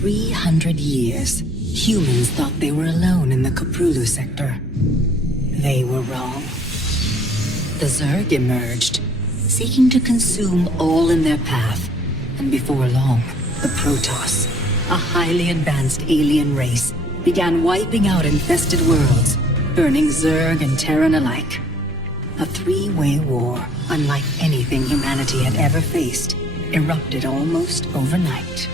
300 years, humans thought they were alone in the Koprulu sector. They were wrong. The Zerg emerged, seeking to consume all in their path, and before long, the Protoss, a highly advanced alien race, began wiping out infested worlds, burning Zerg and Terran alike. A three-way war, unlike anything humanity had ever faced, erupted almost overnight.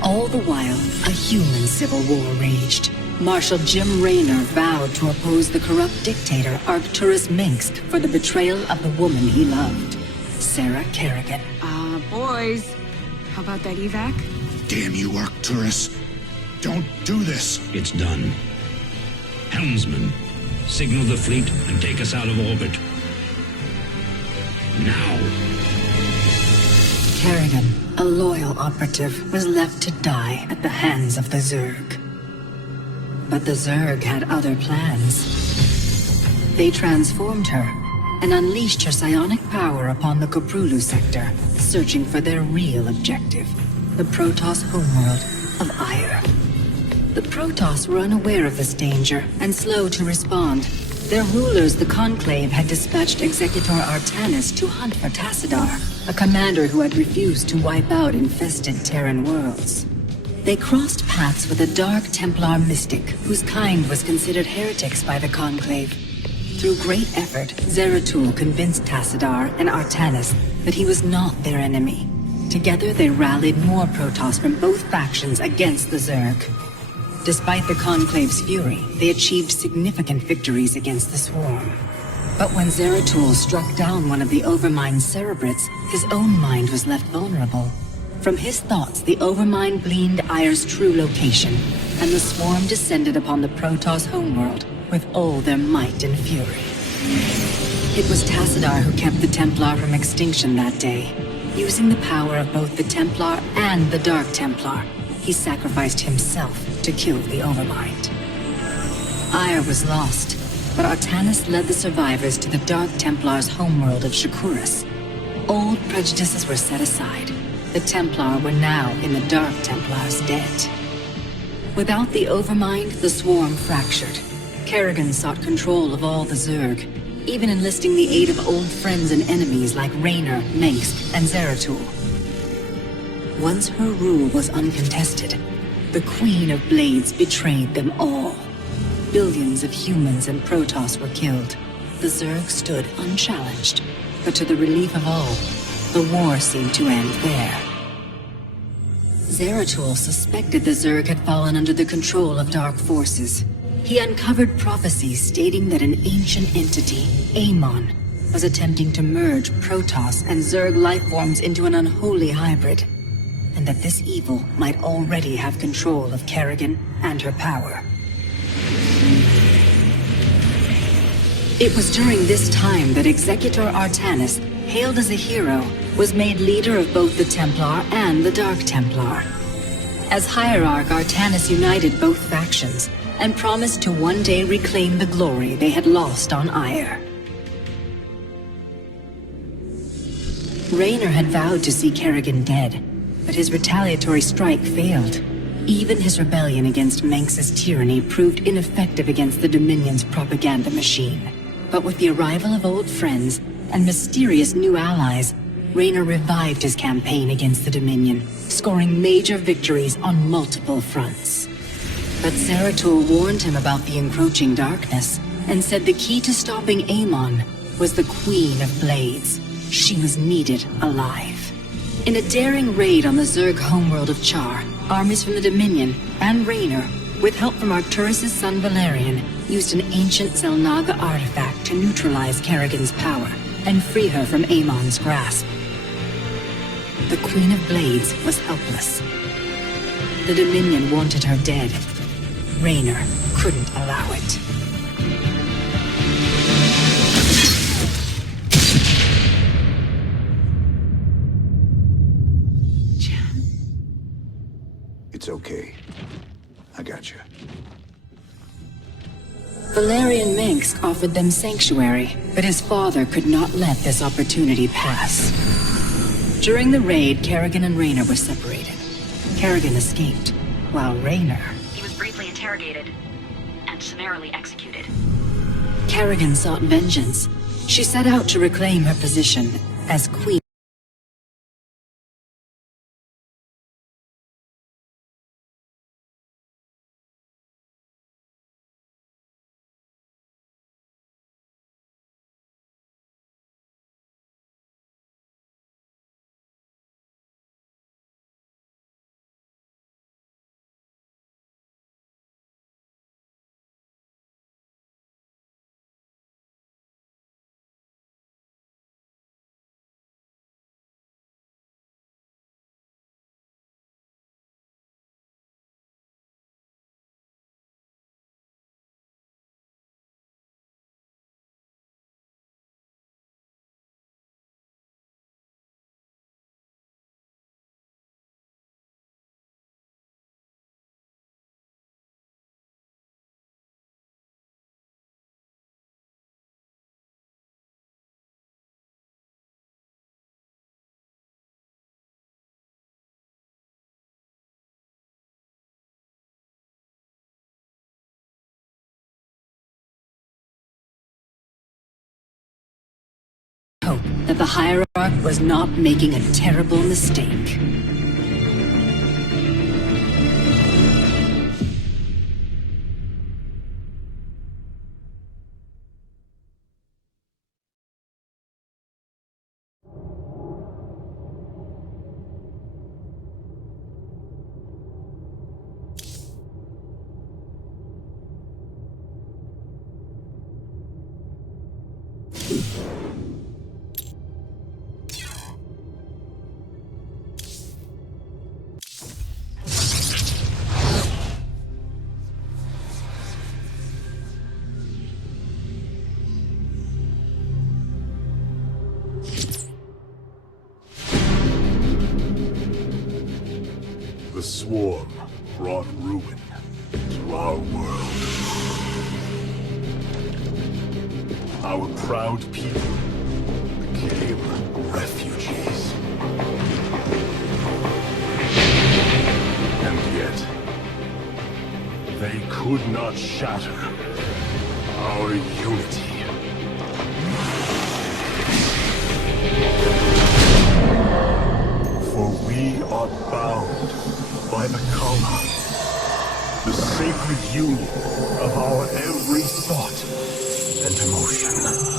All the while, a human civil war raged. Marshal Jim Raynor vowed to oppose the corrupt dictator Arcturus Minsk for the betrayal of the woman he loved, Sarah Kerrigan. Boys, how about that evac? Damn you, Arcturus. Don't do this. It's done. Helmsman, signal the fleet and take us out of orbit. Now. Kerrigan, a loyal operative, was left to die at the hands of the Zerg. But the Zerg had other plans. They transformed her and unleashed her psionic power upon the Koprulu sector, searching for their real objective, the Protoss homeworld of Ire. The Protoss were unaware of this danger and slow to respond. Their rulers, the Conclave, had dispatched Executor Artanis to hunt for Tassadar, a commander who had refused to wipe out infested Terran worlds. They crossed paths with a Dark Templar mystic whose kind was considered heretics by the Conclave. Through great effort, Zeratul convinced Tassadar and Artanis that he was not their enemy. Together they rallied more Protoss from both factions against the Zerg. Despite the Conclave's fury, they achieved significant victories against the Swarm. But when Zeratul struck down one of the Overmind's Cerebrates, his own mind was left vulnerable. From his thoughts, the Overmind gleaned Ire's true location, and the Swarm descended upon the Protoss homeworld with all their might and fury. It was Tassadar who kept the Templar from extinction that day. Using the power of both the Templar and the Dark Templar, he sacrificed himself to kill the Overmind. Ire was lost, but Artanis led the survivors to the Dark Templar's homeworld of Shakuras. Old prejudices were set aside. The Templar were now in the Dark Templar's debt. Without the Overmind, the Swarm fractured. Kerrigan sought control of all the Zerg, even enlisting the aid of old friends and enemies like Raynor, Mengsk, and Zeratul. Once her rule was uncontested, the Queen of Blades betrayed them all. Billions of humans and Protoss were killed. The Zerg stood unchallenged, but to the relief of all, the war seemed to end there. Zeratul suspected the Zerg had fallen under the control of dark forces. He uncovered prophecies stating that an ancient entity, Amon, was attempting to merge Protoss and Zerg lifeforms into an unholy hybrid, and that this evil might already have control of Kerrigan and her power. It was during this time that Executor Artanis, hailed as a hero, was made leader of both the Templar and the Dark Templar. As Hierarch, Artanis united both factions and promised to one day reclaim the glory they had lost on Ire. Raynor had vowed to see Kerrigan dead, but his retaliatory strike failed. Even his rebellion against Mengsk's tyranny proved ineffective against the Dominion's propaganda machine. But with the arrival of old friends and mysterious new allies, Raynor revived his campaign against the Dominion, scoring major victories on multiple fronts. But Zeratul warned him about the encroaching darkness, and said the key to stopping Amon was the Queen of Blades. She was needed alive. In a daring raid on the Zerg homeworld of Char, armies from the Dominion and Raynor, with help from Arcturus' son Valerian, used an ancient Zelnaga artifact to neutralize Kerrigan's power and free her from Amon's grasp. The Queen of Blades was helpless. The Dominion wanted her dead. Raynor couldn't allow it. It's okay. I got you. Valerian Mengsk offered them sanctuary, but his father could not let this opportunity pass. During the raid, Kerrigan and Raynor were separated. Kerrigan escaped, while Raynor... He was briefly interrogated and summarily executed. Kerrigan sought vengeance. She set out to reclaim her position as queen. Hope that the Hierarch was not making a terrible mistake. The swarm brought ruin to our world. Our proud people became refugees. And yet, they could not shatter our unity. For we are bound by the Kala, the sacred union of our every thought and emotion.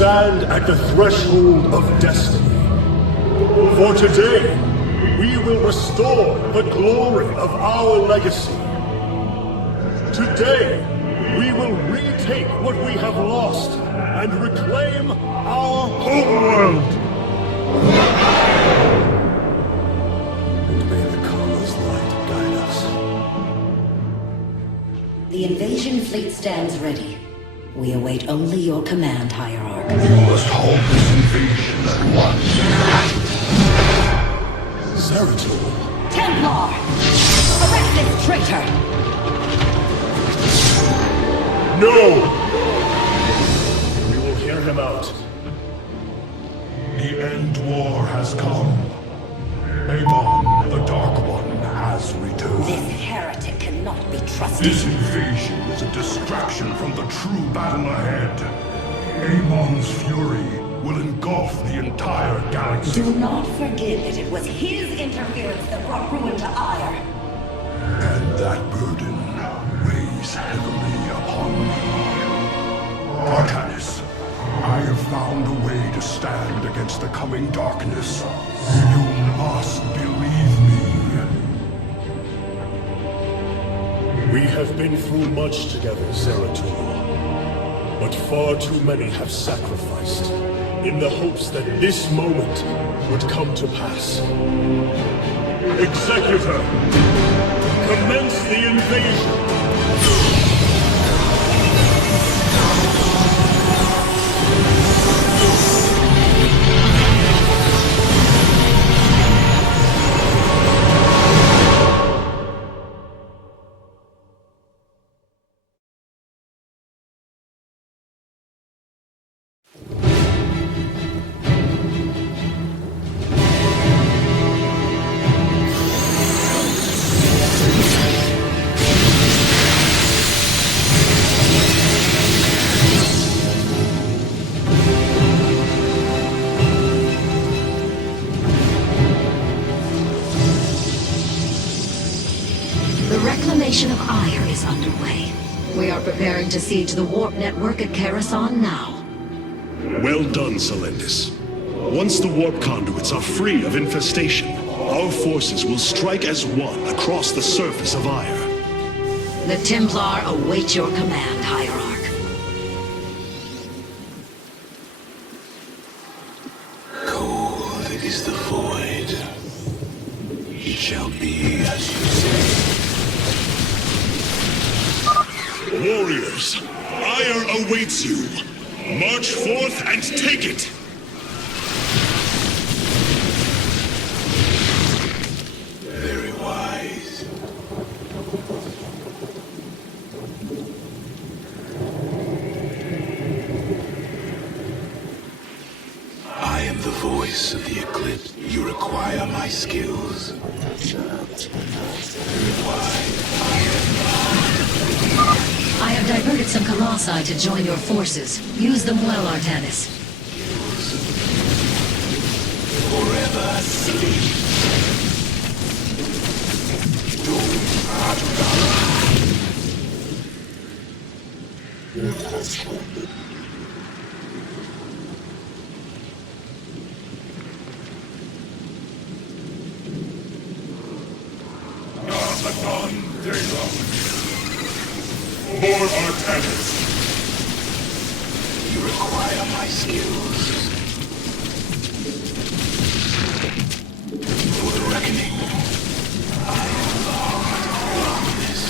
stand at the threshold of destiny. For today, we will restore the glory of our legacy. Today, we will retake what we have lost and reclaim our homeworld. And may the Kama's light guide us. The invasion fleet stands ready. We await only your command, Hierarch. You must halt this invasion at once. Zeratul. Templar! Arrest this traitor! No! We will hear him out. The end war has come. Amon, the Dark One, has returned. This heretic cannot be trusted. This invasion is a distraction from the true battle ahead. Amon's fury will engulf the entire galaxy. Do not forget that it was his interference that brought ruin to Ire. And that burden weighs heavily upon me. Arcanus, I have found a way to stand against the coming darkness. You must believe me. We have been through much together, Zeratul. But far too many have sacrificed in the hopes that this moment would come to pass. Executor, commence the invasion! The reclamation of Ire is underway. We are preparing to siege the warp network at Kerasan now. Well done, Selendis. Once the warp conduits are free of infestation, our forces will strike as one across the surface of Ire. The Templar await your command, Hierarch. Cold is the void. It shall be as you say. Warriors, Ire awaits you. March forth and take it! Very wise. I am the voice of the Eclipse. You require my skills. I have diverted some colossi to join your forces. Use them well, Artanis. Forever sleep. More Artanis! You require my skills. For the reckoning, I am the heart of darkness.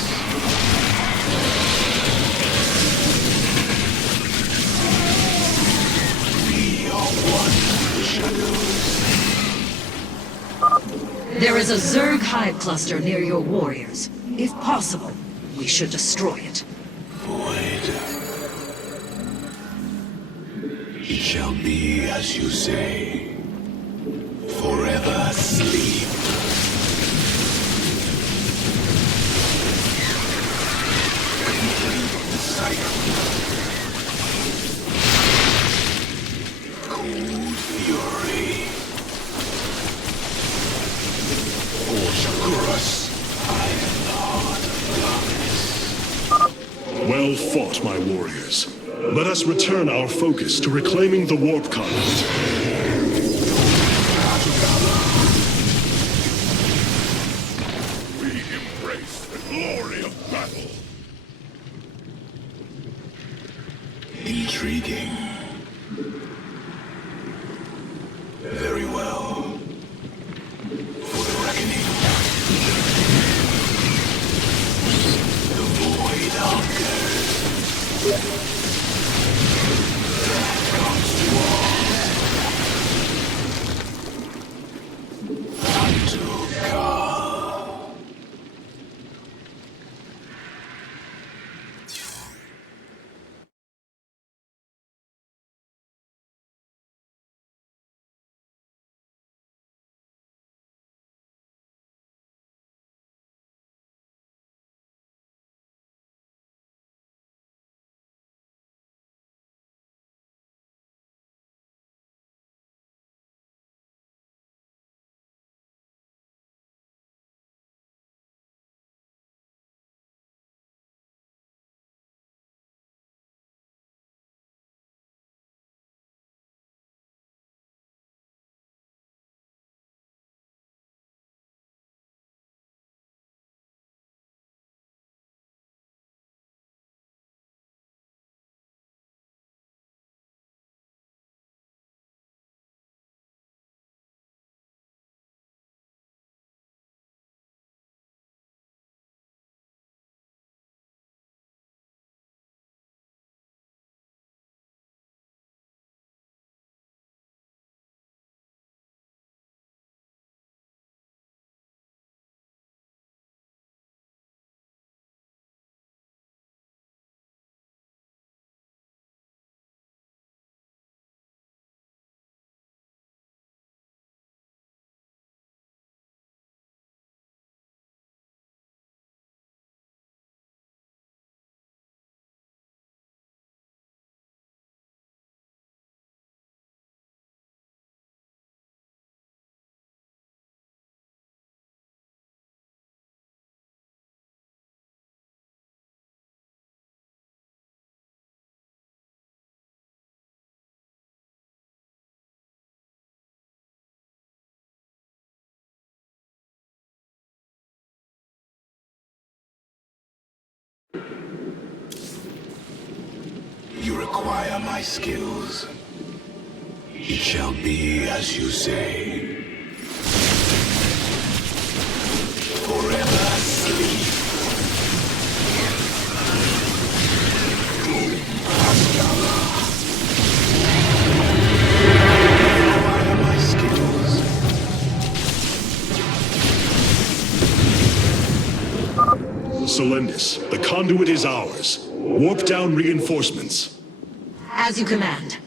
We are one with the shadows. There is a Zerg hive cluster near your warriors. If possible, we should destroy it. Void. It shall be as you say. Forever sleep. Complete the cycle. Cold fury. For Shakuras, I am the heart of darkness. Well fought, my warriors. Let us return our focus to reclaiming the warp conduit. We embrace the glory of battle. Intriguing. Very well. For the reckoning. The void hungers. Comes to all. Unto God. You require my skills. It shall be as you say. Forever sleep. Require my skills. Selendis, the conduit is ours. Warp down reinforcements. As you command.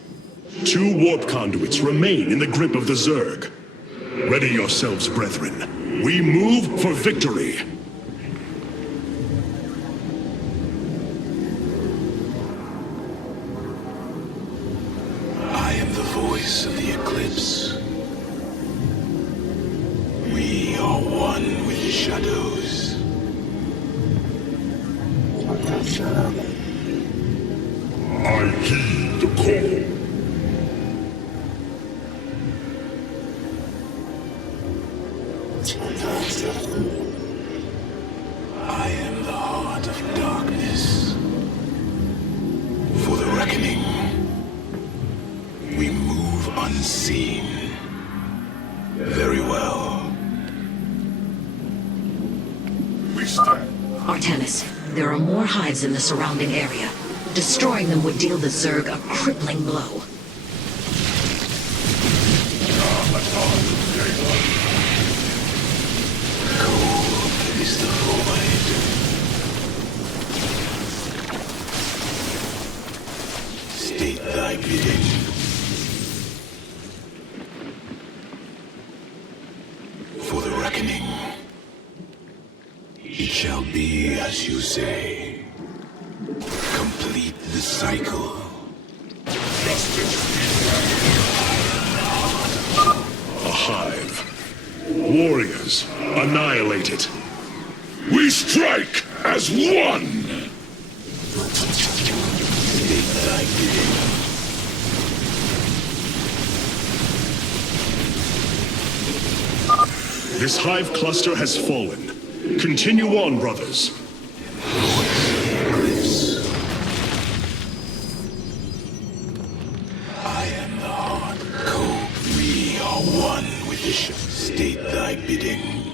2 warp conduits remain in the grip of the Zerg. Ready yourselves, brethren. We move for victory. I am the voice of the Eclipse. We are one with the shadows. I heed the call. I am the heart of darkness. For the reckoning, we move unseen. Very well. We stand. Artemis, there are more hives in the surrounding area. Destroying them would deal the Zerg a crippling blow. Cold is the void. State thy bidding. For the reckoning, it shall be as you say. Complete the cycle. A hive. Warriors, annihilate it. We strike as one! State thy bidding. This hive cluster has fallen. Continue on, brothers. I am the heart. We are one with the ship. State thy bidding.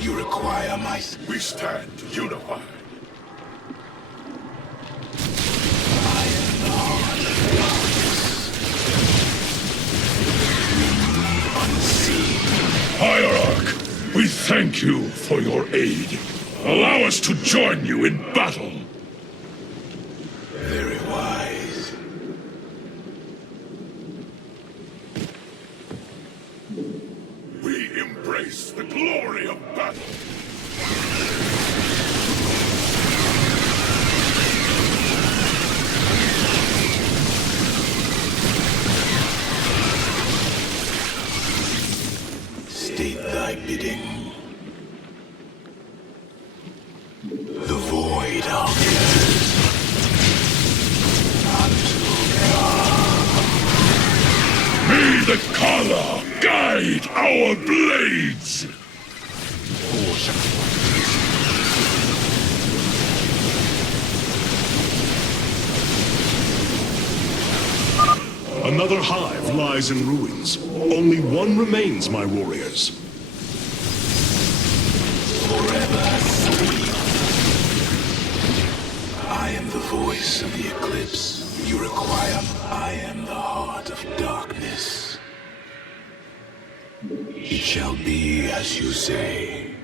You require my... We stand unified. I am the heart of darkness. We move unseen. Hierarch, we thank you for your aid. Allow us to join you in battle. Very wise. We embrace the glory of battle. State thy bidding. The void hungers unto May the Kala guide our blades! Another hive lies in ruins. Only one remains, my warriors. forever sleep. I am the voice of the eclipse. You require. I am the heart of darkness. It shall be as you say.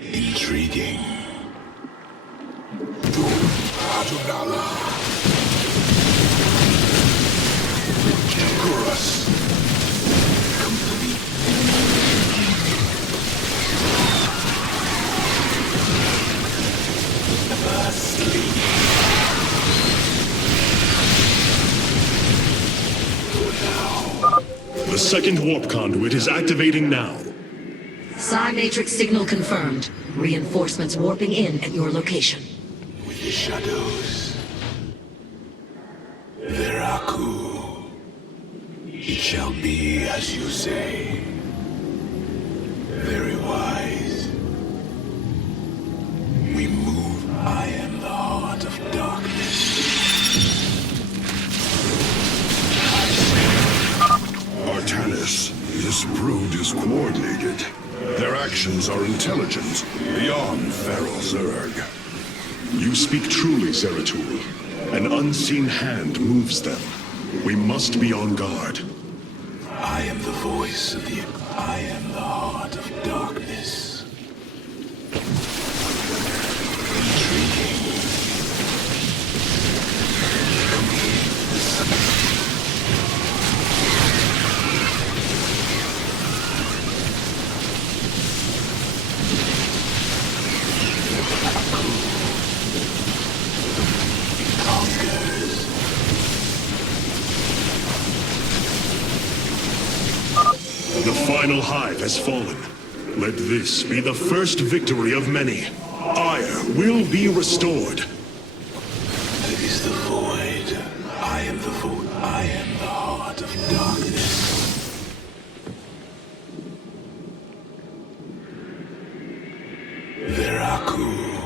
Intriguing. Decorous. Complete. Never sleep. For now. The second warp conduit is activating now. Psi Matrix signal confirmed. Reinforcements warping in at your location. With the shadows. Veraku. It shall be as you say. Very wise. We move. I am the heart of darkness. Artanis, this brood is coordinated. Their actions are intelligent, beyond feral Zerg. You speak truly, Zeratul. An unseen hand moves them. We must be on guard. I am the voice of the... I am the heart of darkness. Intriguing. The final hive has fallen. Let this be the first victory of many. Ire will be restored. It is the void. I am the void. I am the heart of darkness. Veraku.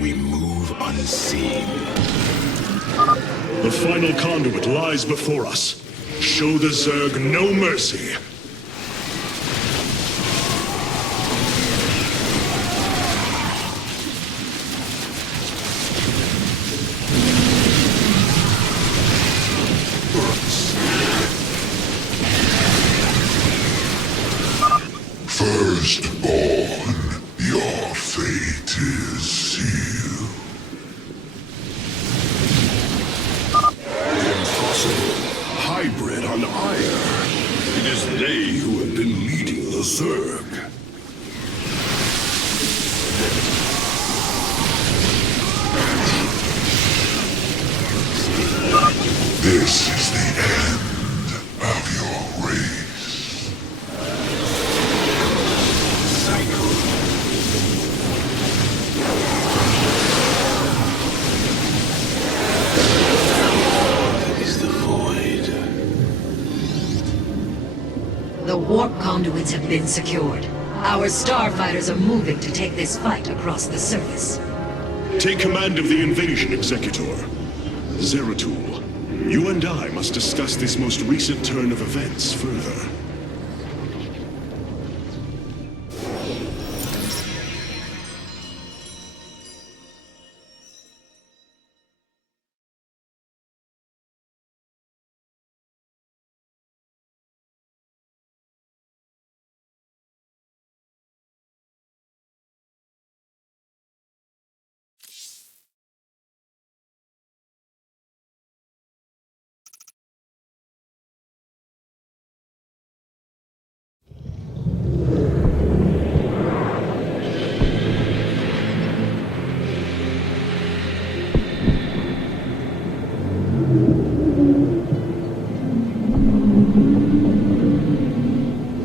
We move unseen. The final conduit lies before us. Show the Zerg no mercy. Firstborn, your fate is sealed. Impossible. Hybrid on Ire. It is they conduits have been secured. Our starfighters are moving to take this fight across the surface. Take command of the invasion, Executor. Zeratul, you and I must discuss this most recent turn of events further.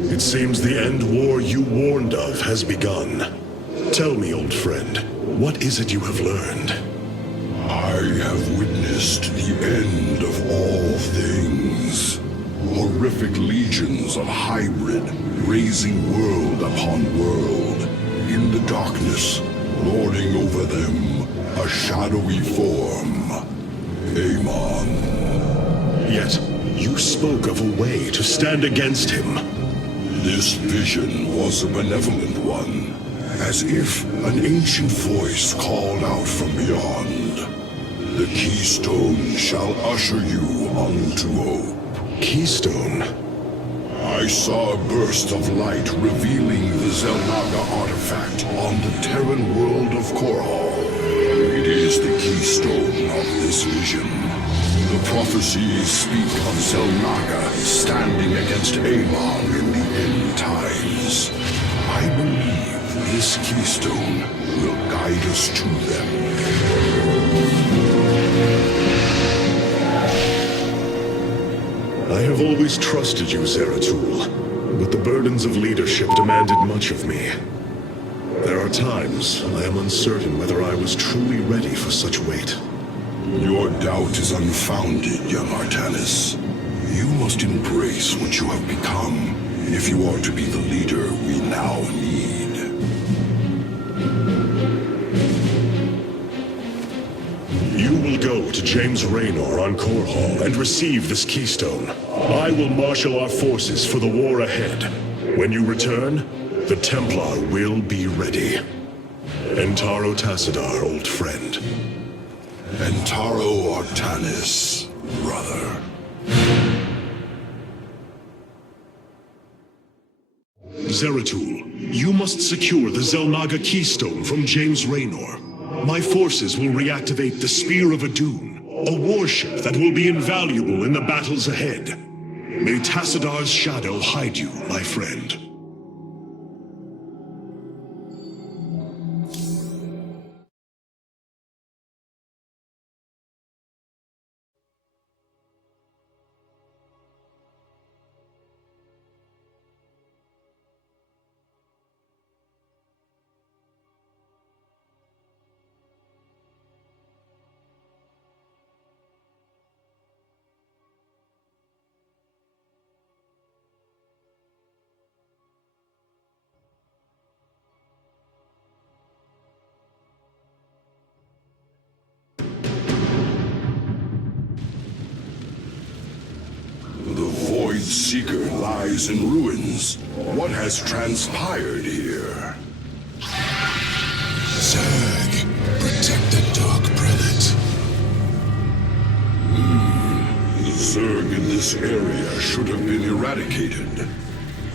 It seems the end war you warned of has begun. Tell me, old friend, what is it you have learned? I have witnessed the end of all things. Horrific legions of hybrid, raising world upon world. In the darkness, lording over them, a shadowy form. Amon. Yet, you spoke of a way to stand against him. This vision was a benevolent one, as if an ancient voice called out from beyond. The keystone shall usher you unto hope. Keystone? I saw a burst of light revealing the Zelnaga artifact on the Terran world of Korhal. It is the keystone of this vision. The prophecies speak of Zelnaga standing against Amon in the end times. I believe this keystone will guide us to them. I have always trusted you, Zeratul, but the burdens of leadership demanded much of me. There are times I am uncertain whether I was truly ready for such weight. Your doubt is unfounded, young Artanis. You must embrace what you have become, if you are to be the leader we now need. You will go to James Raynor on Korhal and receive this keystone. I will marshal our forces for the war ahead. When you return, the Templar will be ready. Entaro Tassadar, old friend. Entaro Artanis, brother. Zeratul, you must secure the Zelnaga keystone from James Raynor. My forces will reactivate the Spear of Adun, a warship that will be invaluable in the battles ahead. May Tassadar's shadow hide you, my friend. Seeker lies in ruins. What has transpired here? Zerg, protect the Dark Prelate. The Zerg in this area should have been eradicated.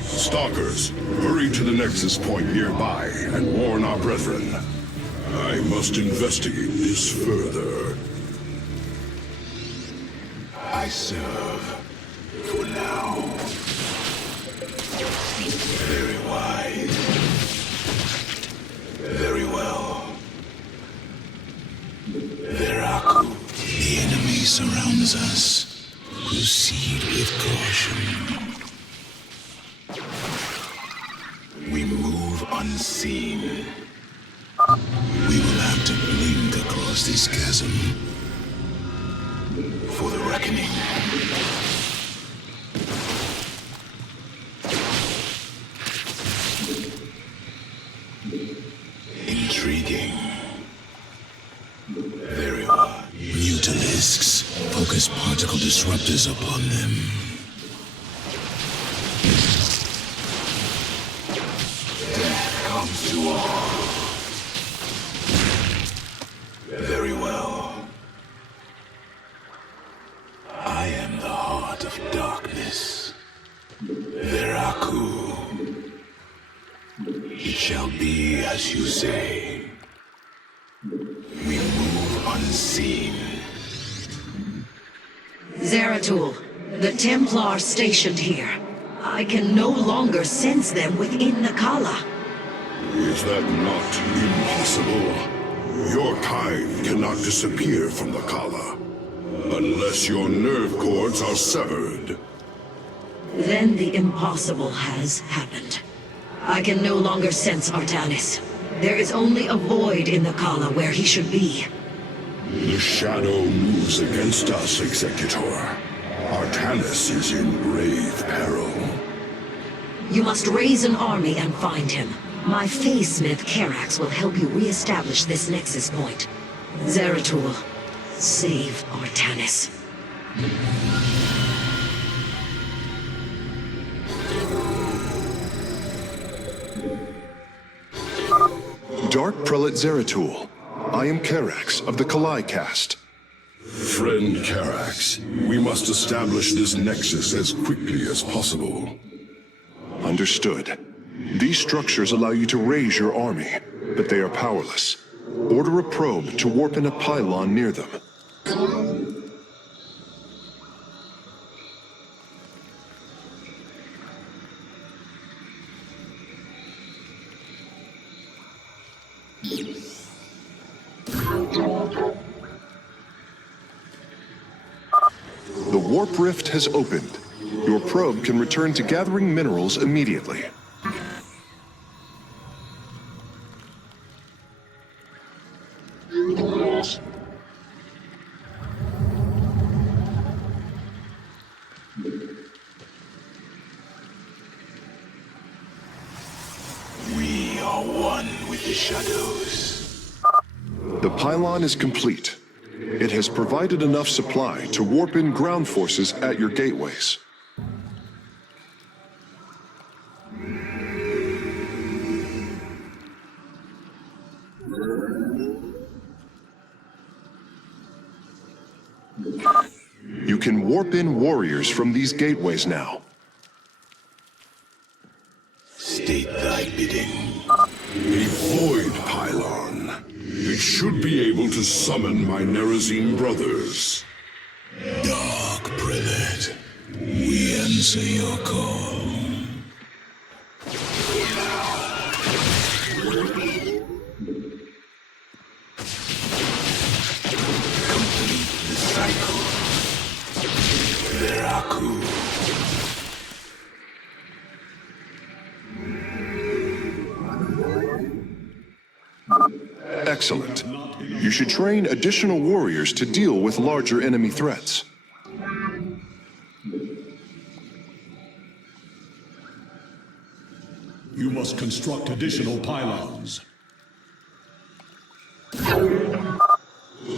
Stalkers, hurry to the Nexus Point nearby and warn our brethren. I must investigate this further. I serve. For now. Very wise. Very well. Veraku. The enemy surrounds us. Proceed with caution. We move unseen. We will have to blink across this chasm. For the reckoning. Intriguing. Very well. Mutalisks. Focus particle disruptors upon them. Death comes to all. Very well. I am the heart of darkness. Veraku. It shall be as you say. We move unseen. Zeratul, the Templar stationed here. I can no longer sense them within the Kala. Is that not impossible? Your kind cannot disappear from the Kala, unless your nerve cords are severed. Then the impossible has happened. I can no longer sense Artanis. There is only a void in the Kala where he should be. The shadow moves against us, Executor. Artanis is in grave peril. You must raise an army and find him. My Phase-Smith Karax will help you re-establish this nexus point. Zeratul, save Artanis. Dark Prelate Zeratul. I am Karax of the Kalai caste. Friend Karax, we must establish this nexus as quickly as possible. Understood. These structures allow you to raise your army, but they are powerless. Order a probe to warp in a pylon near them. The warp rift has opened. Your probe can return to gathering minerals immediately. We are one with the shadows. The pylon is complete. It has provided enough supply to warp in ground forces at your gateways. You can warp in warriors from these gateways now. State thy bidding. A void pylon. It should be able to summon my Nerazine brothers. Dark Prelate, we answer your call. Complete the cycle. Veraku. Excellent. You should train additional warriors to deal with larger enemy threats. You must construct additional pylons.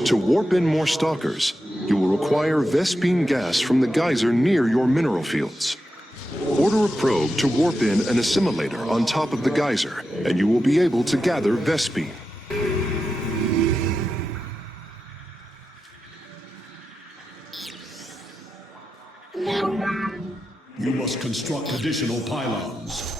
To warp in more stalkers, you will require Vespine gas from the geyser near your mineral fields. Order a probe to warp in an assimilator on top of the geyser, and you will be able to gather Vespine. You must construct additional pylons.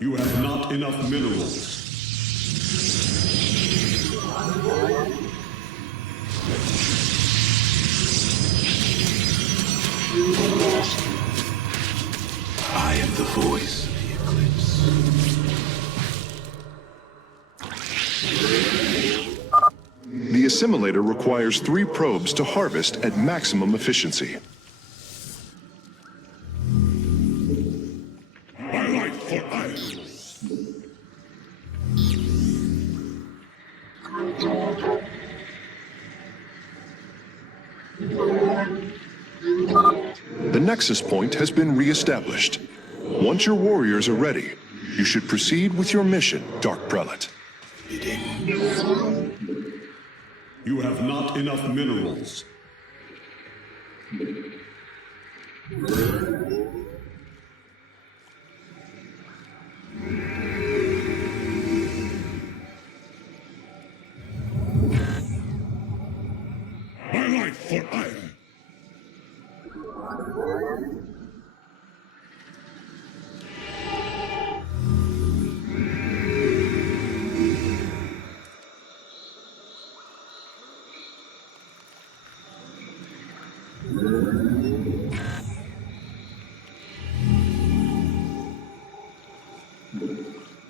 You have not enough minerals. I am the voice of the eclipse. The assimilator requires 3 probes to harvest at maximum efficiency. My light The Nexus Point has been re-established. Once your warriors are ready, you should proceed with your mission, Dark Prelate. You have not enough minerals. My life for iron.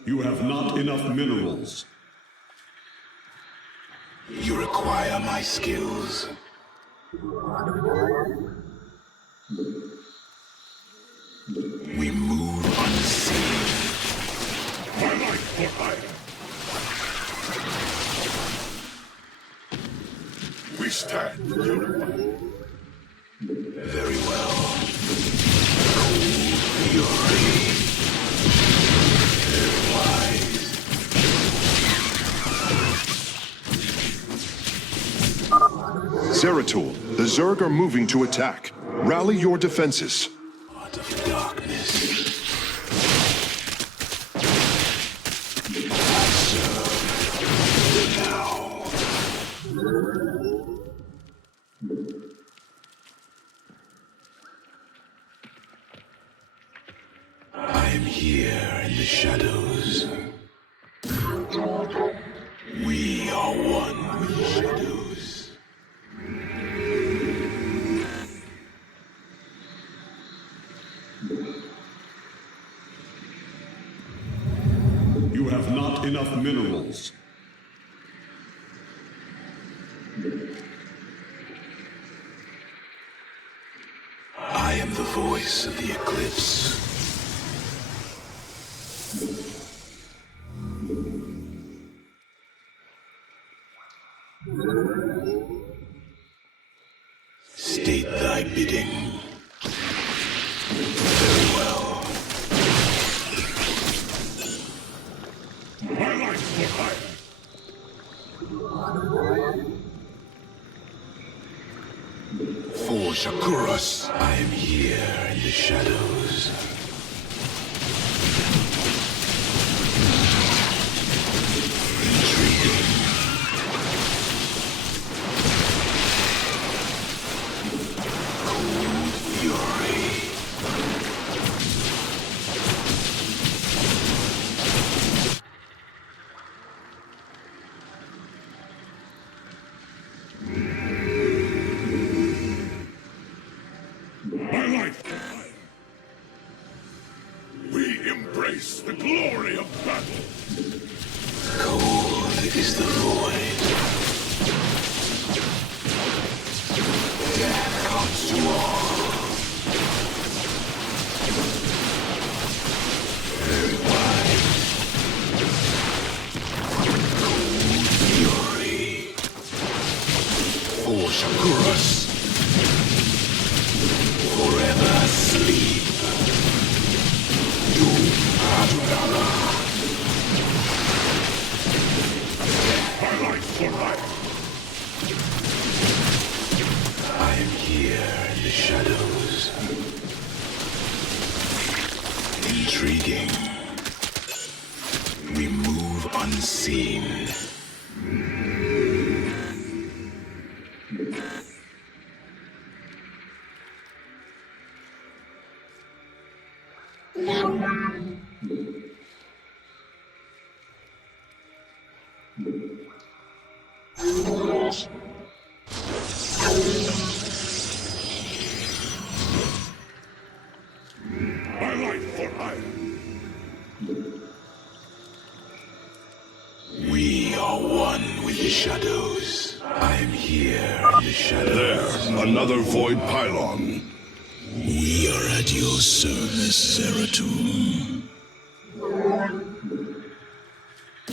You have not enough minerals. You require my skills. We move unseen. My life for iron. We stand unified. Very well. Cold fury. Very wise. Zeratul, the Zerg are moving to attack. Rally your defenses. Heart of darkness. I serve now. I am here in the shadows. We are one with the shadows. You have not enough minerals. I am the voice of the eclipse. State thy bidding. Very well. My life for iron. For Shakuras, I am here in the shadows. Intriguing. Cold fury. My life for iron. We embrace the glory of battle. Cold is the void. Death comes to all. Very wise. Cold fury. For Shakuras. Forever sleep. Doom Adurala. My life for iron. I am here in the shadows. Intriguing. We move unseen. My life for iron. We are one with the shadows. I am here in the shadows. There, another void pylon. We are at your service, Zeratul. I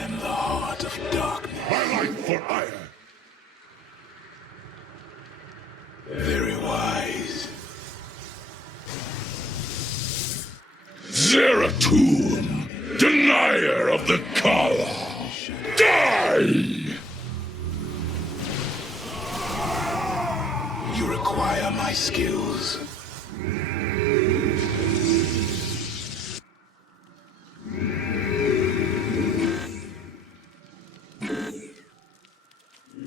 am the heart of darkness. My life for ire. Very wise. Zeratul, denier of the Kala. Die! You require my skills.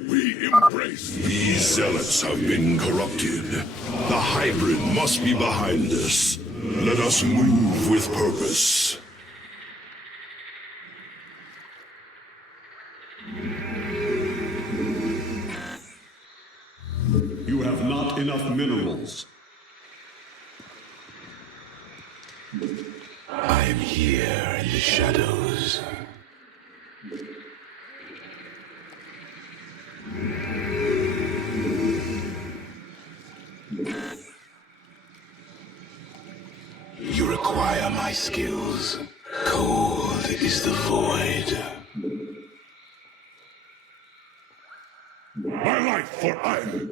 We embrace. These zealots have been corrupted. The hybrid must be behind us. Let us move with purpose. You have not enough minerals. I am here in the shadows. You require my skills. Cold is the void. My life for ire.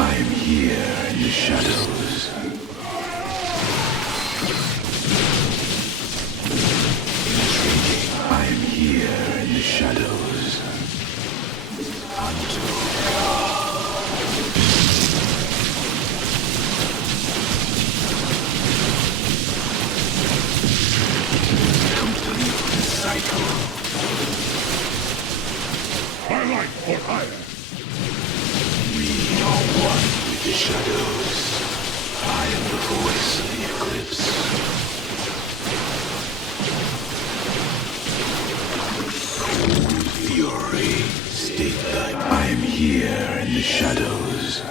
I am here in the shadows. I am here in the shadows. Until complete the cycle. My life for ire. We are one with the shadows. I am the voice of the eclipse. Cold fury, state thy I am here in the shadows.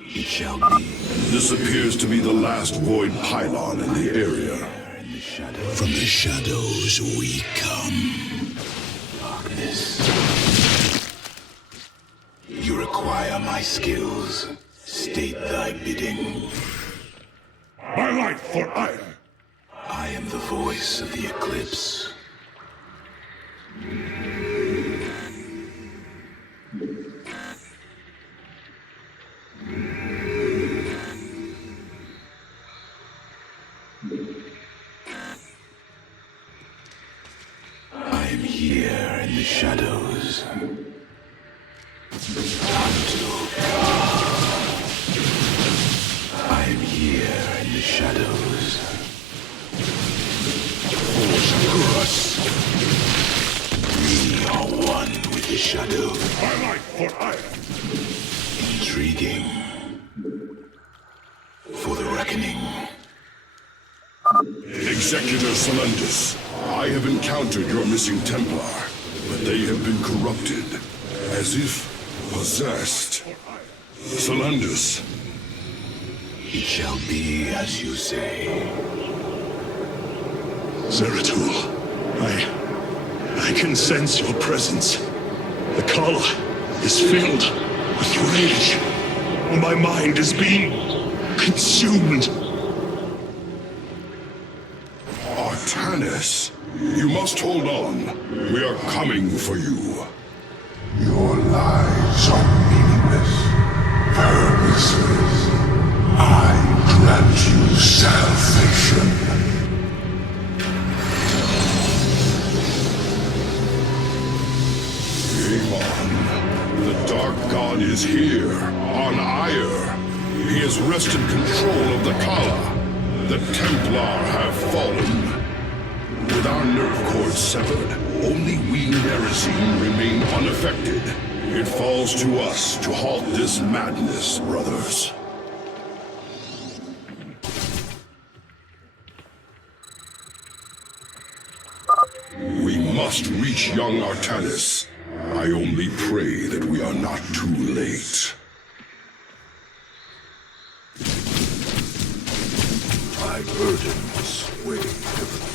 It shall be. This appears to be the last void pylon in the area. From the shadows we come. Darkness. You require my skills. State thy bidding. My life for ire. I am the voice of the eclipse. I am here in the shadows. Until I am here in the shadows. Force. We are one with the shadow. My life for ire. Intriguing. For the reckoning. Executor Solendus, I have encountered your missing Templar, but they have been corrupted, as if possessed. Solendus. It shall be as you say. Zeratul, I can sense your presence. The Kala is filled with rage. My mind is being consumed. Artanis, you must hold on. We are coming for you. Your lives are meaningless, purposeless. I grant you salvation. Amon, the Dark God is here, on Ire. He has wrested control of the Kala. The Templar have fallen. With our nerve cords severed, only we Nerazine remain unaffected. It falls to us to halt this madness, brothers. We must reach young Artanis. I only pray that we are not too late. My burdens weigh heavily.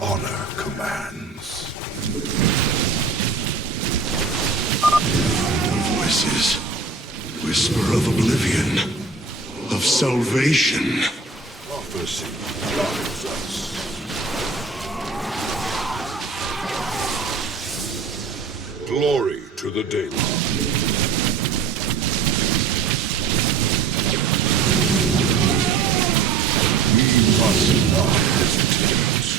Honor commands. Voices. Whisper of oblivion. Of salvation. Prophecy guides us. Glory to the Daylon. We must not hesitate.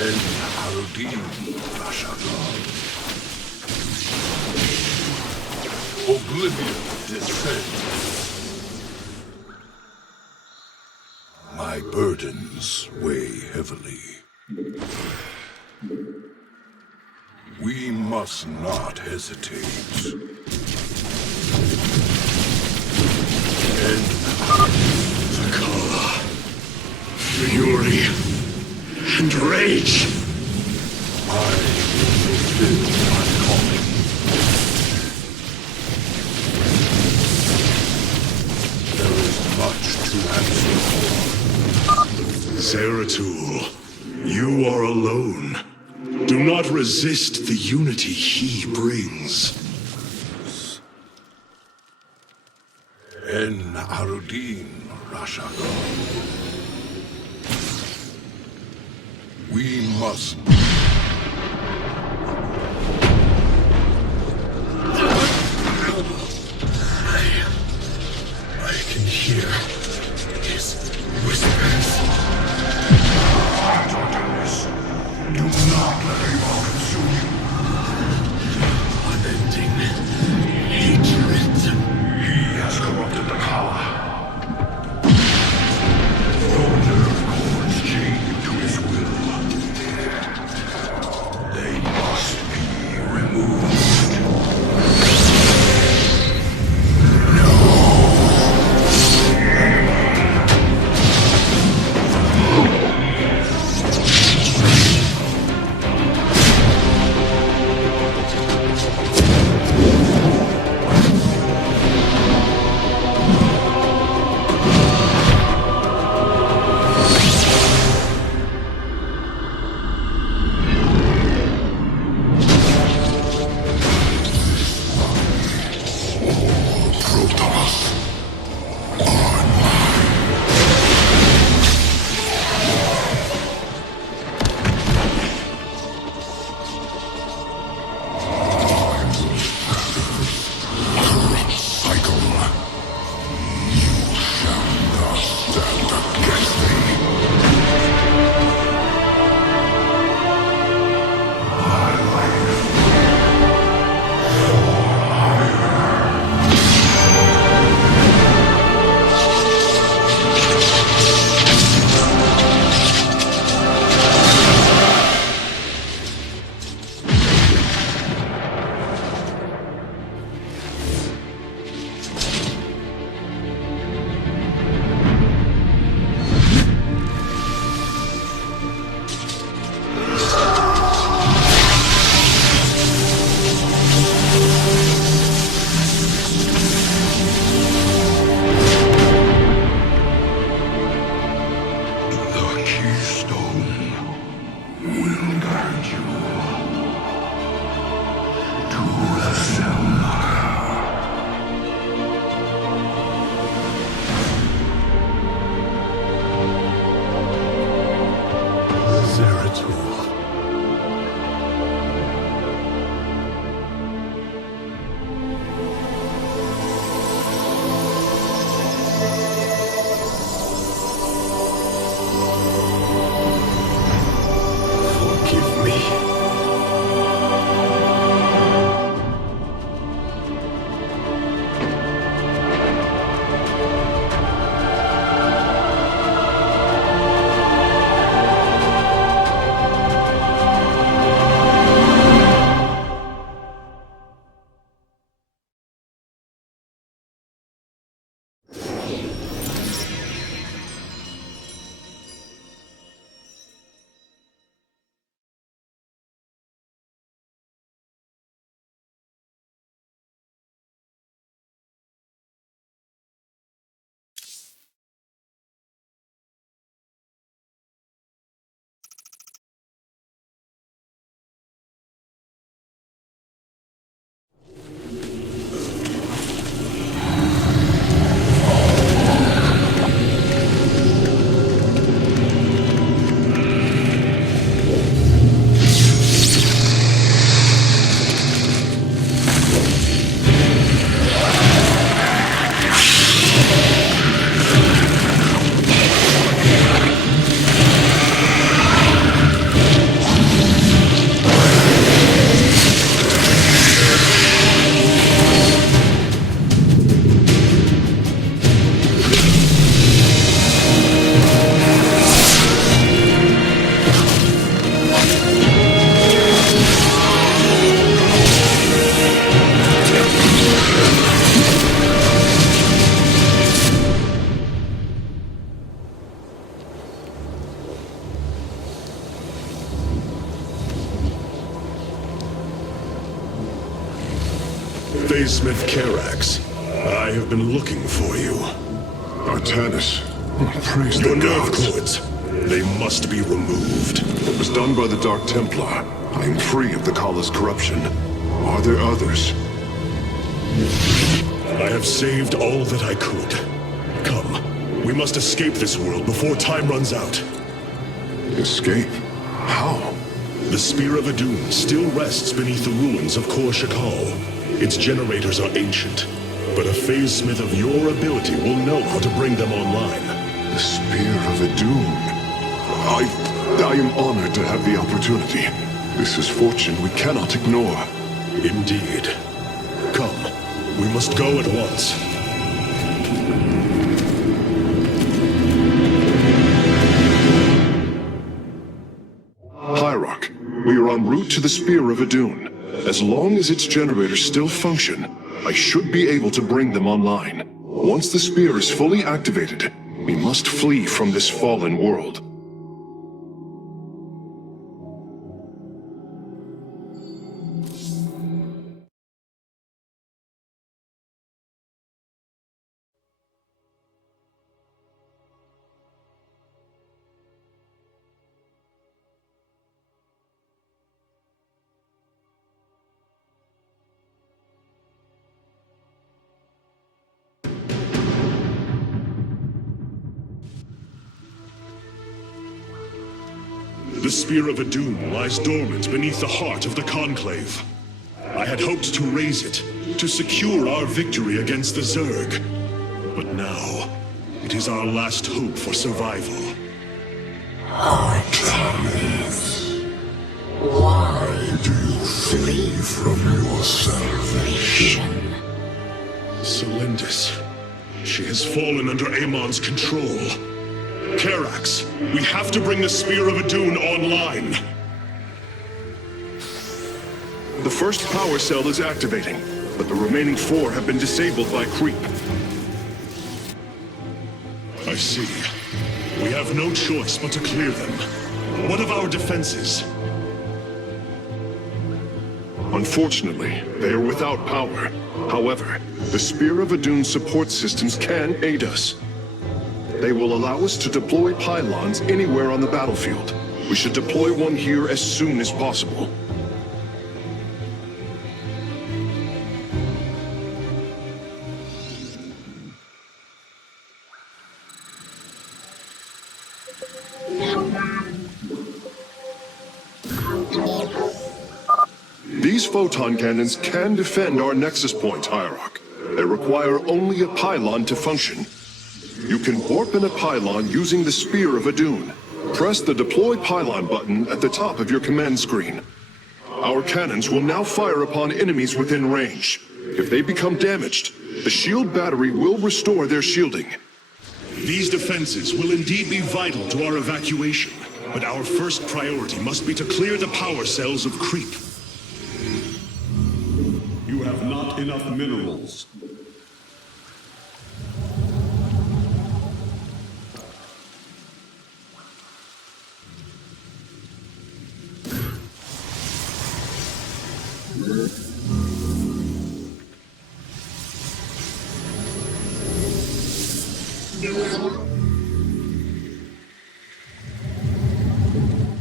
En Harudim Rashagal. Oblivion descends. My burdens weigh heavily. We must not hesitate. And Zakala. Fury. And rage. I will fulfill my calling. There is much to answer for. Zeratul, you are alone. Do not resist the unity he brings. En Arudin Rashagal. We must. I can hear his whispers. Do not let Avon consume you. Unending hatred. He has corrupted the Kala. Your nerve cords chained to his will. Phasesmith Karax, I have been looking for you. Artanis, praise Your the nerve gods. cords, they must be removed. It was done by the Dark Templar. I am free of the Kala's corruption. Are there others? I have saved all that I could. Come, we must escape this world before time runs out. Escape? How? The Spear of Adun still rests beneath the ruins of Kor Shakal. Its generators are ancient, but a Phasesmith of your ability will know how to bring them online. The Spear of Adun. I am honored to have the opportunity. This is fortune we cannot ignore. Indeed. Come, we must go at once. Hierarch, we are en route to the Spear of Adun. As long as its generators still function, I should be able to bring them online. Once the spear is fully activated, we must flee from this fallen world. The Spear of Adun lies dormant beneath the heart of the Conclave. I had hoped to raise it, to secure our victory against the Zerg. But now, it is our last hope for survival. Artanis, why do you flee from your salvation? Celindis. She has fallen under Amon's control. Karax, we have to bring the Spear of Adun online. The first power cell is activating, but the remaining 4 have been disabled by creep. I see. We have no choice but to clear them. What of our defenses? Unfortunately, they are without power. However, the Spear of Adun support systems can aid us. They will allow us to deploy pylons anywhere on the battlefield. We should deploy one here as soon as possible. These photon cannons can defend our nexus point, Hierarch. They require only a pylon to function. You can warp in a pylon using the Spear of Adun. Press the Deploy Pylon button at the top of your command screen. Our cannons will now fire upon enemies within range. If they become damaged, the shield battery will restore their shielding. These defenses will indeed be vital to our evacuation, but our first priority must be to clear the power cells of creep. You have not enough minerals.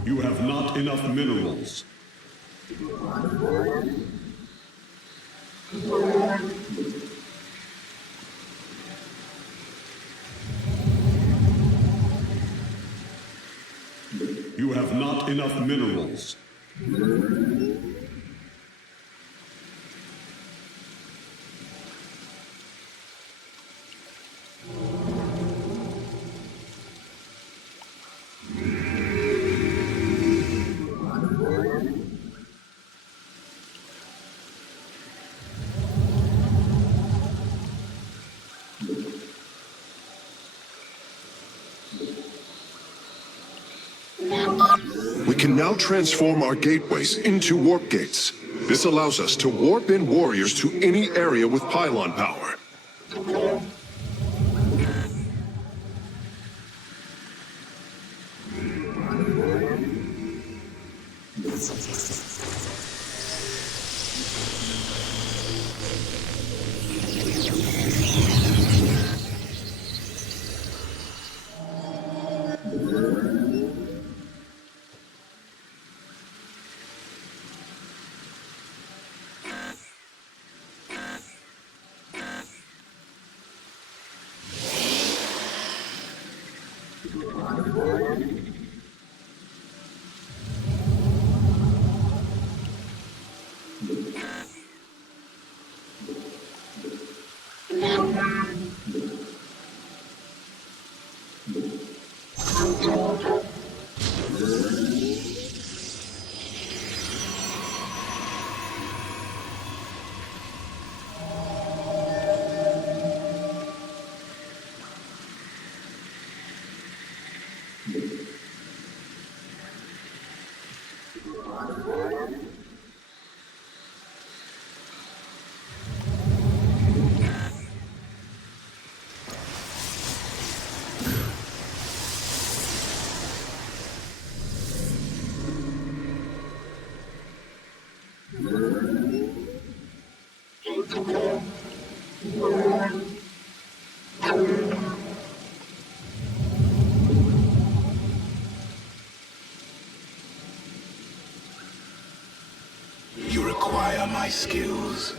You have not enough minerals. You have not enough minerals. We can now transform our gateways into warp gates. This allows us to warp in warriors to any area with pylon power. You require my skills.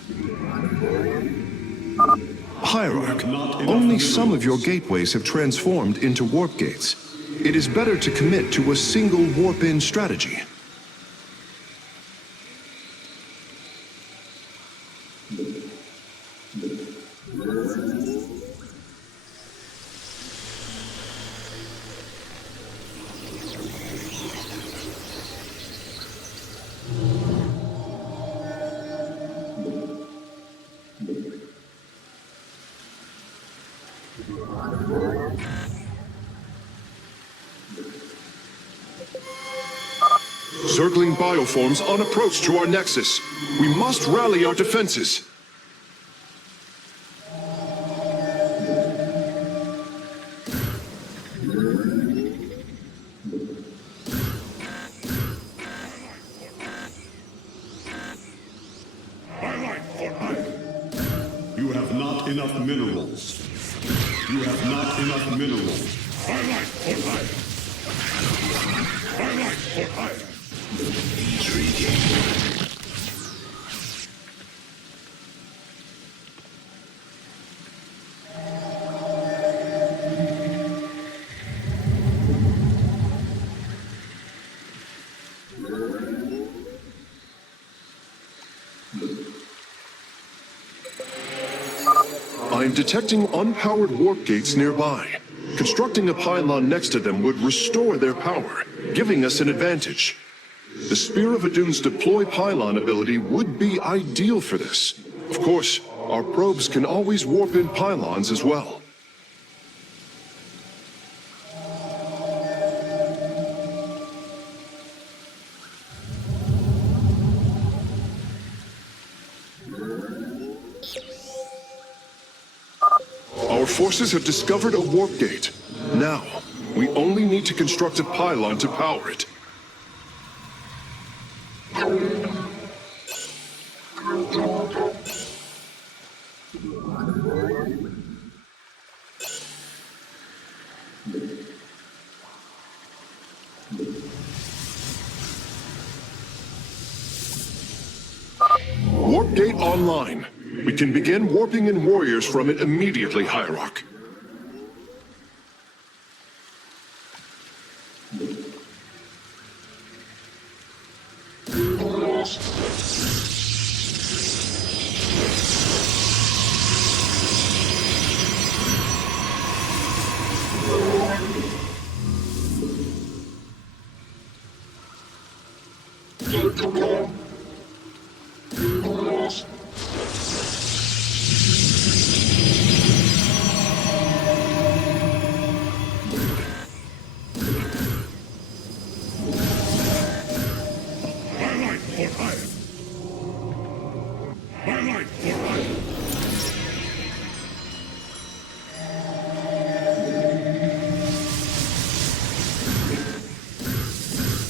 Hierarch, only some of your gateways have transformed into warp gates. It is better to commit to a single warp-in strategy. Circling bioforms on approach to our nexus. We must rally our defenses. You have not enough minerals. You have not enough minerals. Highlight for life. Highlight for life. Intriguing. I'm detecting unpowered warp gates nearby. Constructing a pylon next to them would restore their power, giving us an advantage. The Spear of Adun's deploy pylon ability would be ideal for this. Of course, our probes can always warp in pylons as well. Our forces have discovered a warp gate. Now, we only need to construct a pylon to power it. Warp gate online. We can begin warping in warriors from it immediately, Hierarch.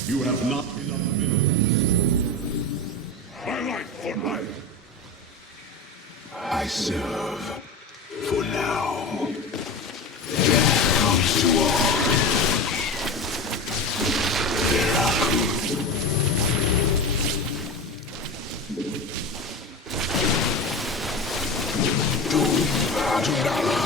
You have not enough minerals. Highlight for life. I serve for now. Death comes to all. Doom Adonala.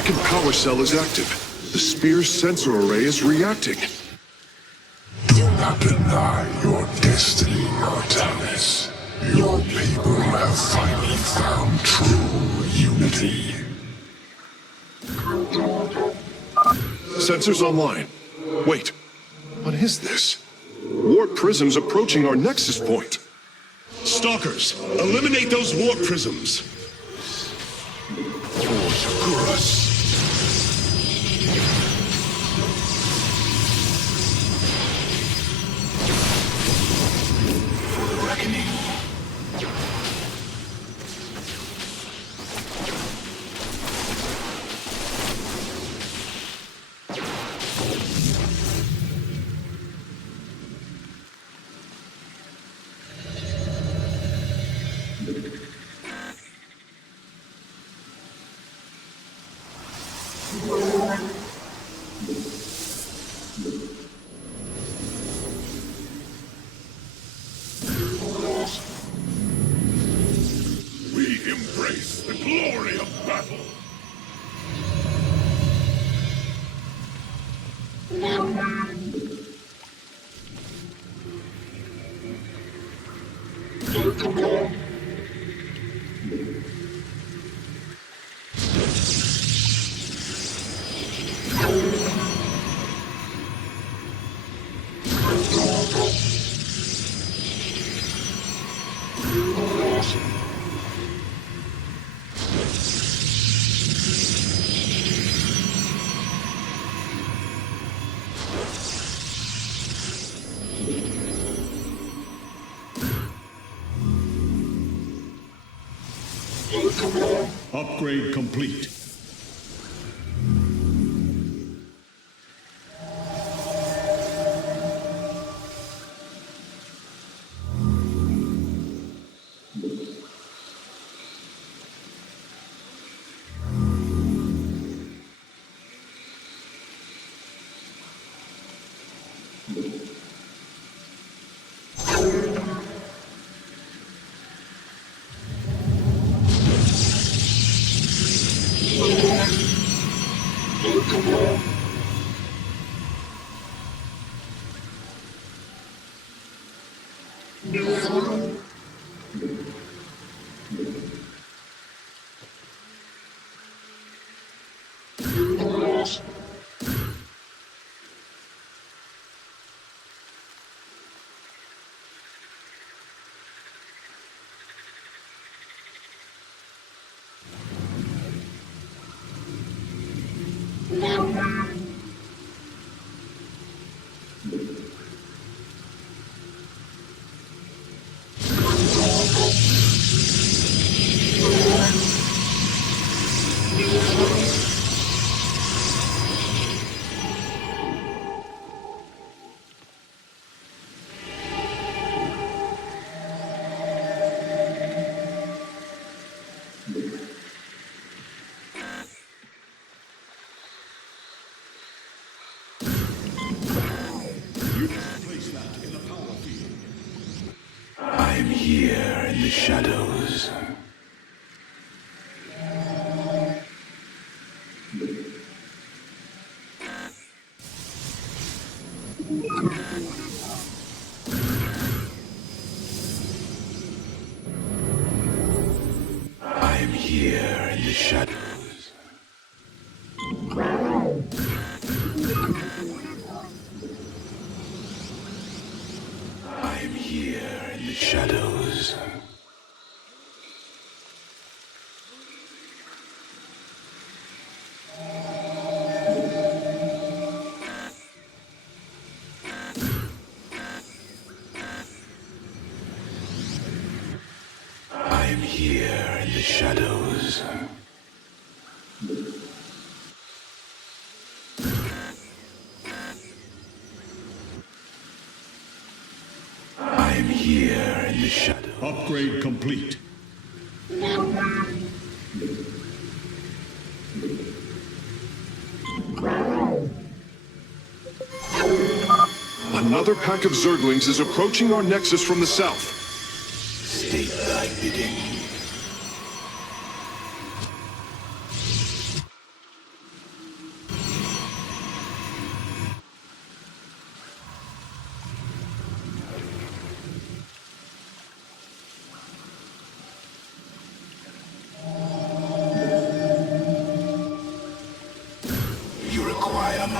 second power cell is active. The spear's sensor array is reacting. Do not deny your destiny, Artanis. Your people have finally found true unity. Sensors online. Wait, what is this? Warp prisms approaching our nexus point. Stalkers, eliminate those warp prisms. We embrace the glory of battle. Upgrade complete. I'm here in the shadows. I'm here in the shadows. I'm here in the shadows. I'm here in the shadows. I'm here in the shadows. Upgrade complete. Another pack of Zerglings is approaching our nexus from the south. State thy bidding.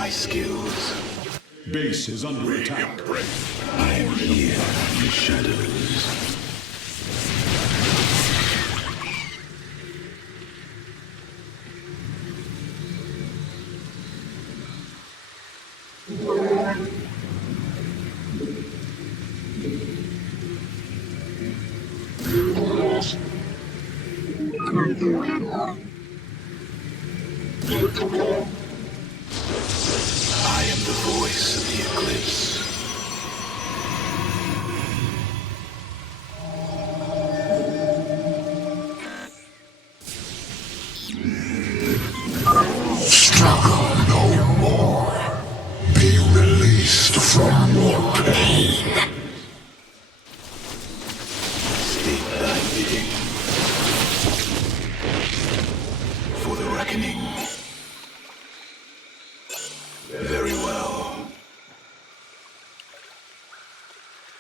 my skills. Base is under attack. I am here in the shadows. I am the voice of the eclipse. Struggle no more. Be released from your pain. State thy bidding. For the reckoning. Very well.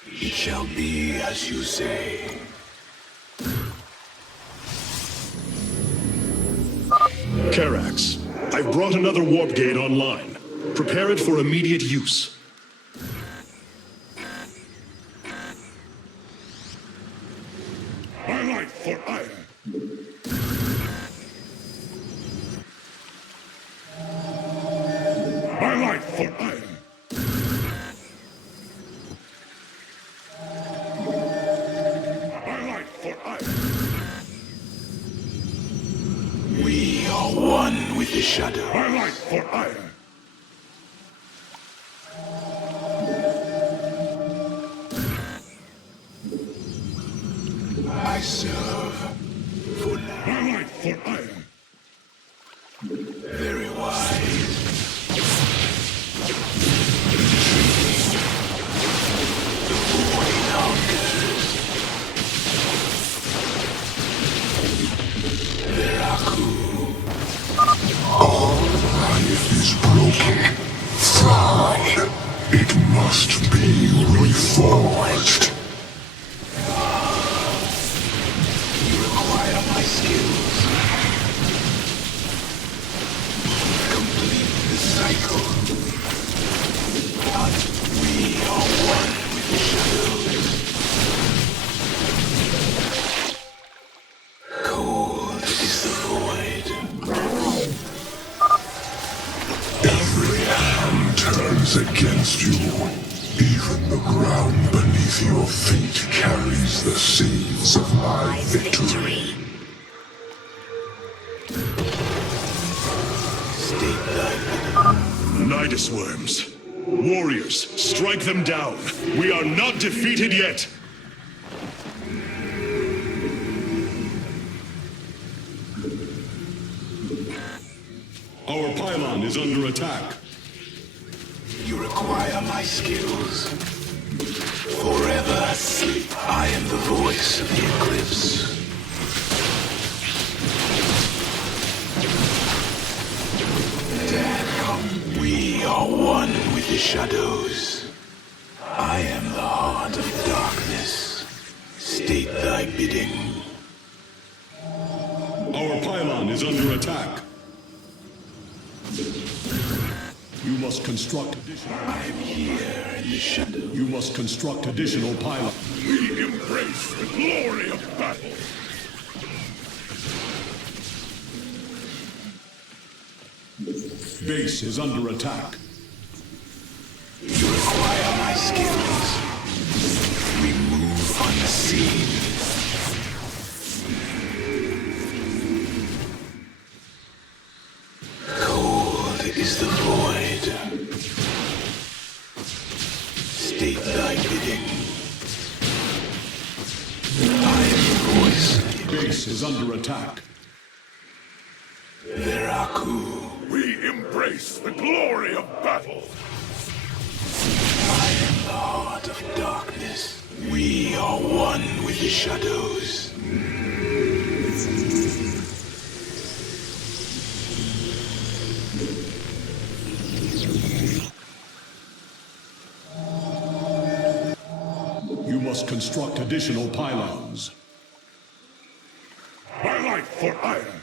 It shall be as you say. Karax, I've brought another warp gate online. Prepare it for immediate use. My life for ire. My life for ire. My life for ire. We are one with the shadow. My life for ire. I serve for now. My life for ire. Very wise. The void hungers. Veraku. All life is broken. Flawed. It must be reforged. You require my skills. Complete the cycle. But we are one with the shadows. Cold is the void. Every hand turns against you. Even the ground beneath your feet carries the seeds of my victory. State thy Nidus worms. Warriors, strike them down. We are not defeated yet. Our pylon is under attack. You require my skills. Forever sleep. I am the voice of the eclipse. Dad, come. We are one with the shadows. I am the heart of darkness. State thy bidding. Our pylon is under attack. You must construct additional. I am here in the shadow. You must construct additional pylons. We embrace the glory of battle. Base is under attack. You require my skills. We move unseen. Cold is the void. State thy bidding. I am the voice. Base is under attack. Veraku. We embrace the glory of battle. I am the heart of darkness. We are one with the shadows. You must construct additional pylons. My life for ire.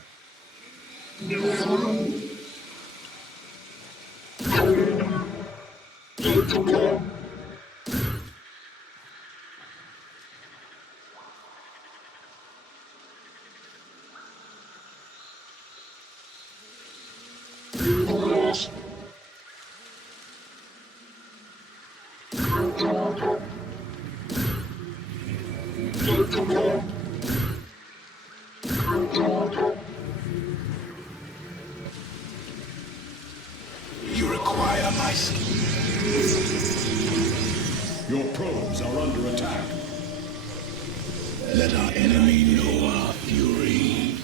You require my skill. Your probes are under attack. Let our enemy know our fury.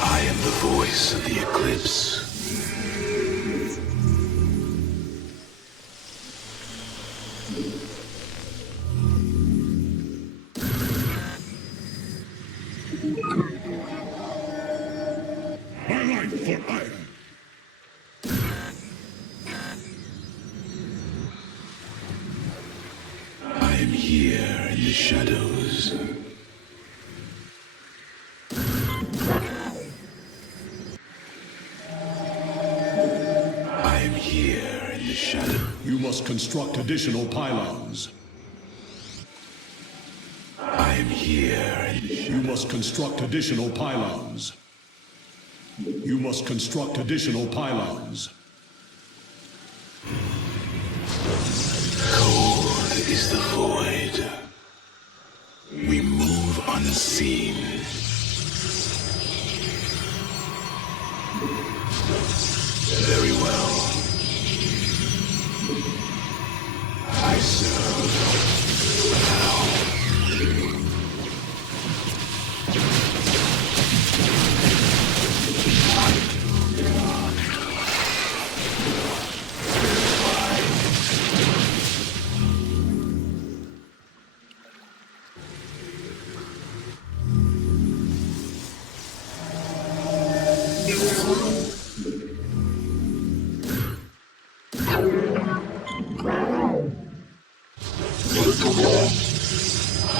I am the voice of the eclipse. My life for Iron. I am here in the shadows. I am here in the shadow. You must construct additional pylons. I am here in the shadow. You must construct additional pylons. You must construct additional pylons. Cold is the void. We move unseen. Very well. I serve now.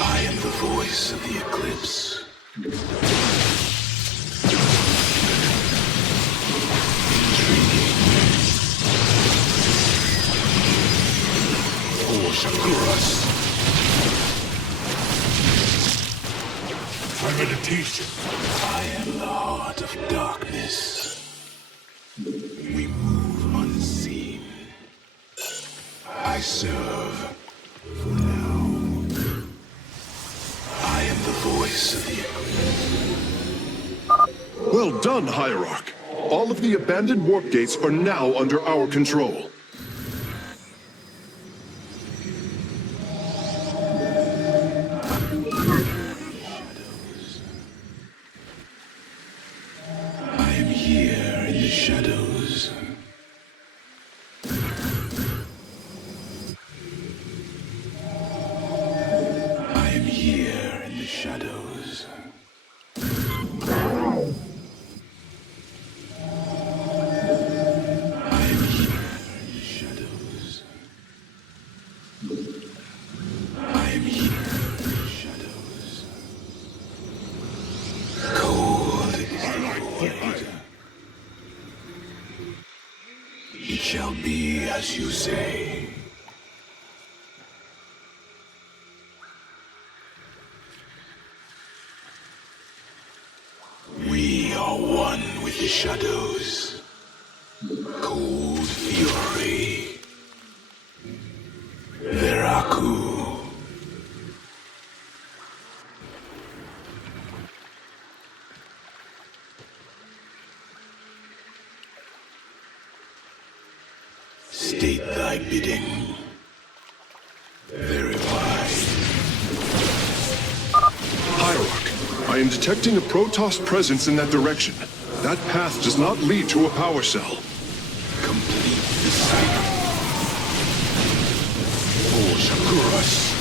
I am the voice of the eclipse. For Shakuras. For meditation. I am the heart of darkness. We move unseen. I serve for now. I am the voice of the eclipse. Well done, Hierarch. All of the abandoned warp gates are now under our control. I am here in the shadows. I am here in the shadows. I am here in the shadows. I am here in the shadows. Cold is the void. It shall be as you say. We are one with the shadows. Cold fury. Veraku. State thy bidding. Very wise. Hierarch, I am detecting a Protoss presence in that direction. That path does not lead to a power cell. Complete the cycle. For Shakuras.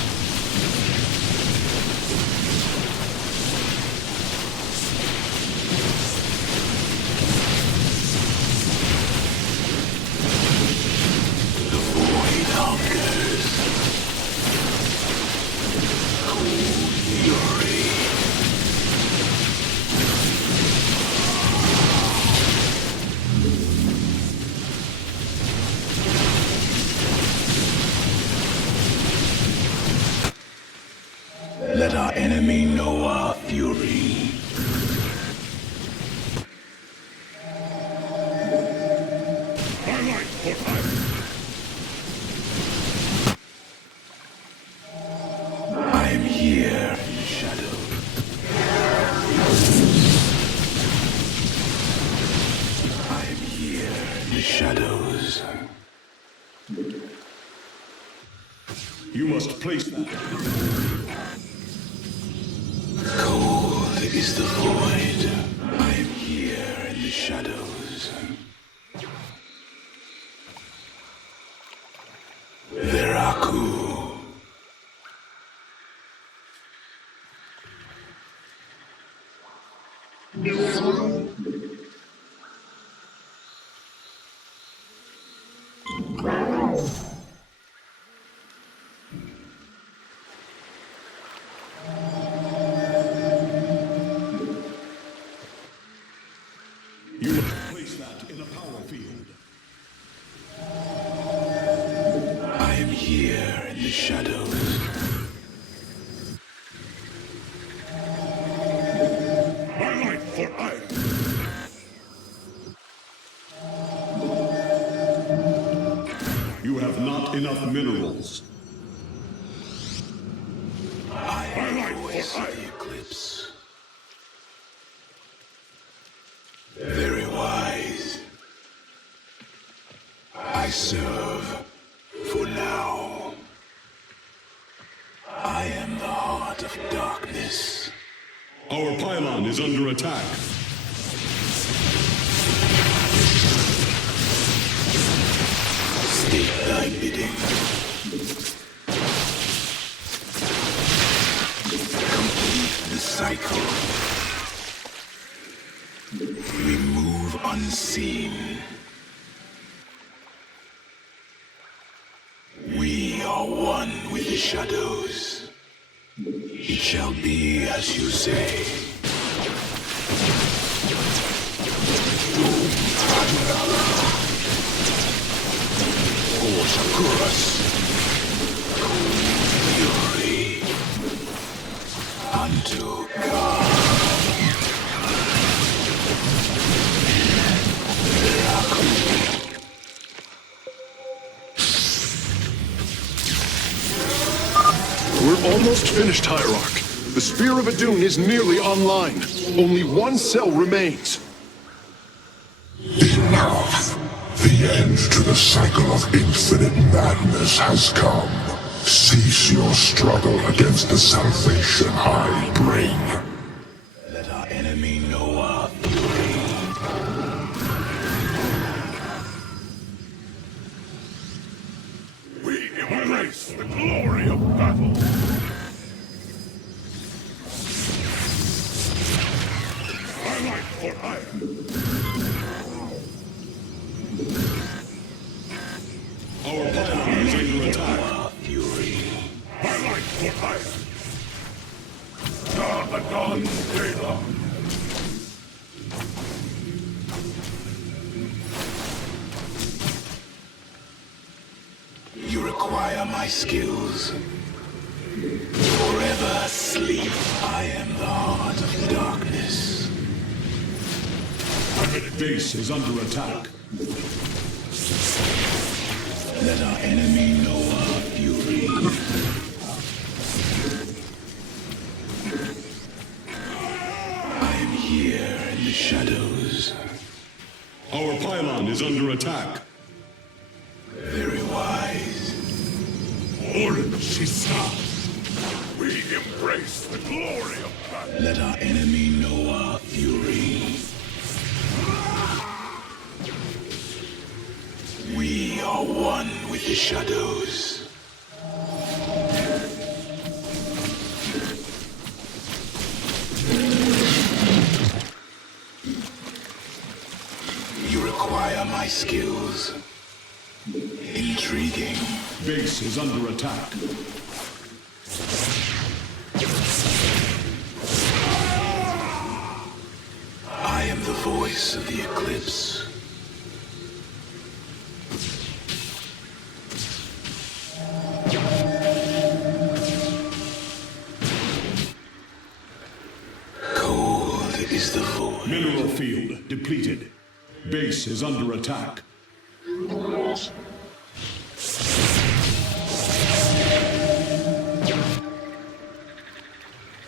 The void hungers. Cold shadows. You must place that. Cold is the void. I am here in the shadows. Veraku. You must place that in a power field. I am here in the shadows. My life for iron. You have not enough minerals. I am the voice of the eclipse. Very wise. I serve for now. I am the heart of darkness. Our pylon is under attack. State thy bidding. Complete the cycle. We move unseen. We are one with the shadows. It shall be as you say. Force across. Fury. Unto God. We're almost finished, Hierarch. The Spear of Adun is nearly online. Only one cell remains. Enough! The end to the cycle of infinite madness has come. Cease your struggle against the salvation I bring. Let our enemy know our fury. We embrace the glory of battle. My life for iron. Our pylon is under attack. Fury. My life for iron. Agon Vela. You require my skills. Forever sleep. I am the heart of darkness. Base is under attack. Let our enemy know our fury. I am here in the shadows. Our pylon is under attack. Very wise. Orishisa. We embrace the glory of battle. Let our enemy know our fury. We are one with the shadows. You require my skills. Intriguing. Base is under attack. I am the voice of the eclipse. Cold is the void. Mineral field depleted. Base is under attack.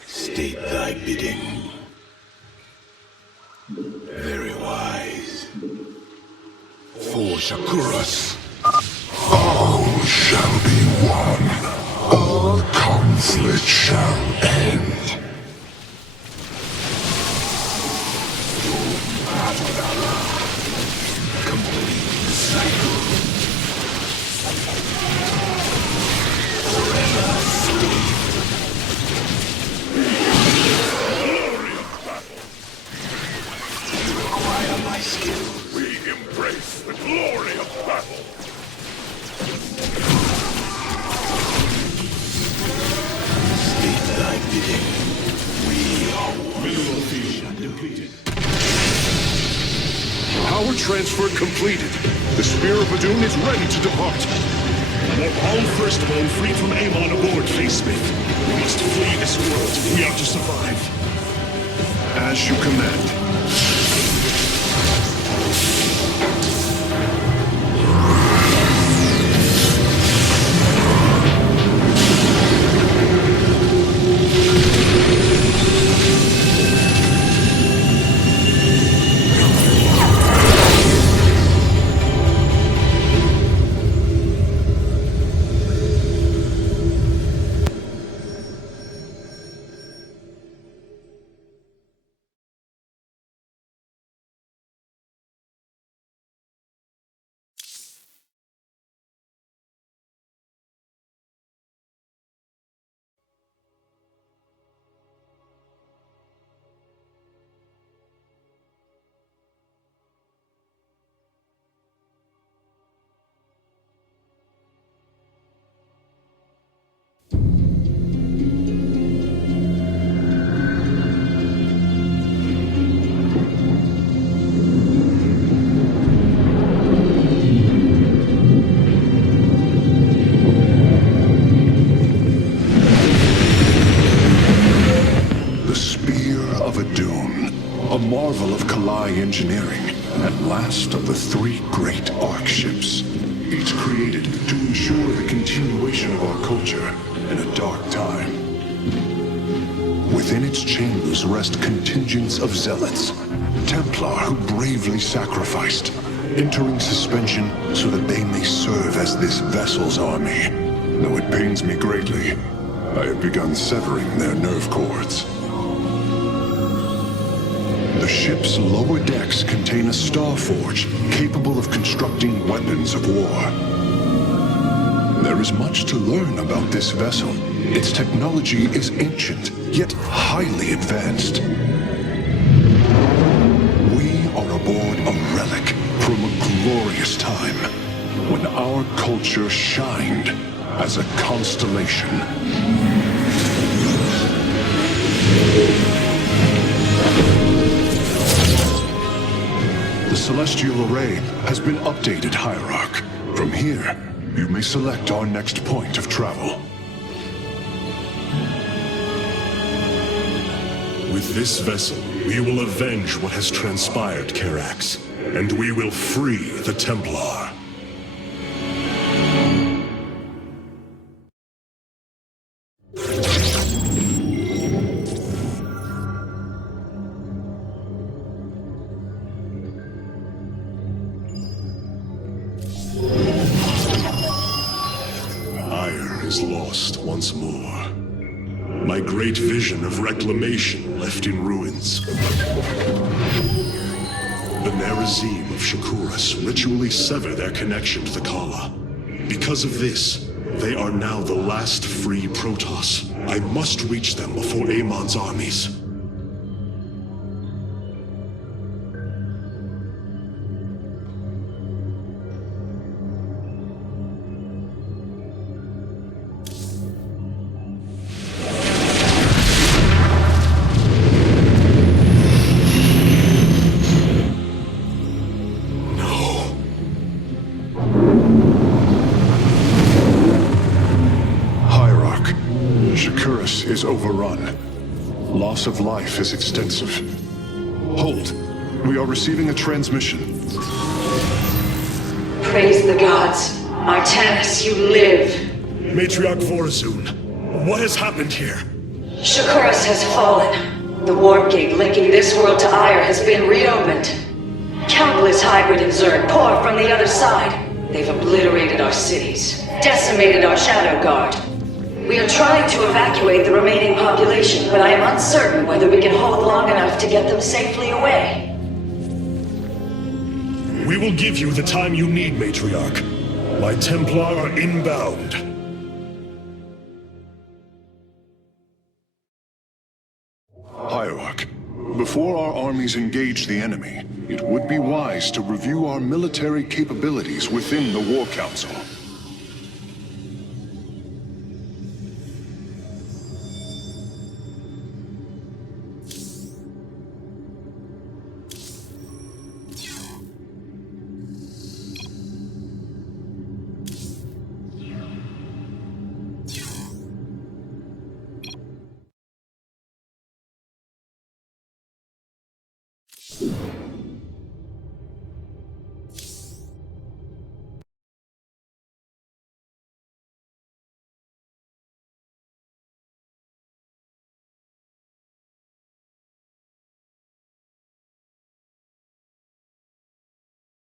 State thy bidding. Very wise. Shakuras. All shall be one. All conflict shall end. Complete the cycle. Forever slave. Glory of battle! You require my skill. We embrace the glory of battle! State thy bidding. We are one. Mineral field depleted. Power transfer completed. The Spear of Adun is ready to depart. Want all firstborn freed from Amon aboard, Facesmith. We must flee this world if we are to survive. As you command. Marvel of Kalai engineering, and last of the three great Ark ships, each created to ensure the continuation of our culture in a dark time. Within its chambers rest contingents of zealots, Templar who bravely sacrificed, entering suspension so that they may serve as this vessel's army. Though it pains me greatly, I have begun severing their nerve cords. The ship's lower decks contain a star forge capable of constructing weapons of war. There is much to learn about this vessel. Its technology is ancient, yet highly advanced. We are aboard a relic from a glorious time when our culture shined as a constellation. The celestial array has been updated, Hierarch. From here, you may select our next point of travel. With this vessel, we will avenge what has transpired, Karax, and we will free the Templar. Is lost once more. My great vision of reclamation left in ruins. The Nerazim of Shakuras ritually sever their connection to the Kala. Because of this, they are now the last free Protoss. I must reach them before Amon's armies. Is overrun. Loss of life is extensive. Hold. We are receiving a transmission. Praise the gods. Artanis, you live. Matriarch Vorazun, what has happened here? Shakuras has fallen. The warp gate linking this world to Ire has been reopened. Countless hybrid and Zerg pour from the other side. They've obliterated our cities, decimated our Shadow Guard. We are trying to evacuate the remaining population, but I am uncertain whether we can hold long enough to get them safely away. We will give you the time you need, Matriarch. My Templar are inbound. Hierarch, before our armies engage the enemy, it would be wise to review our military capabilities within the War Council. You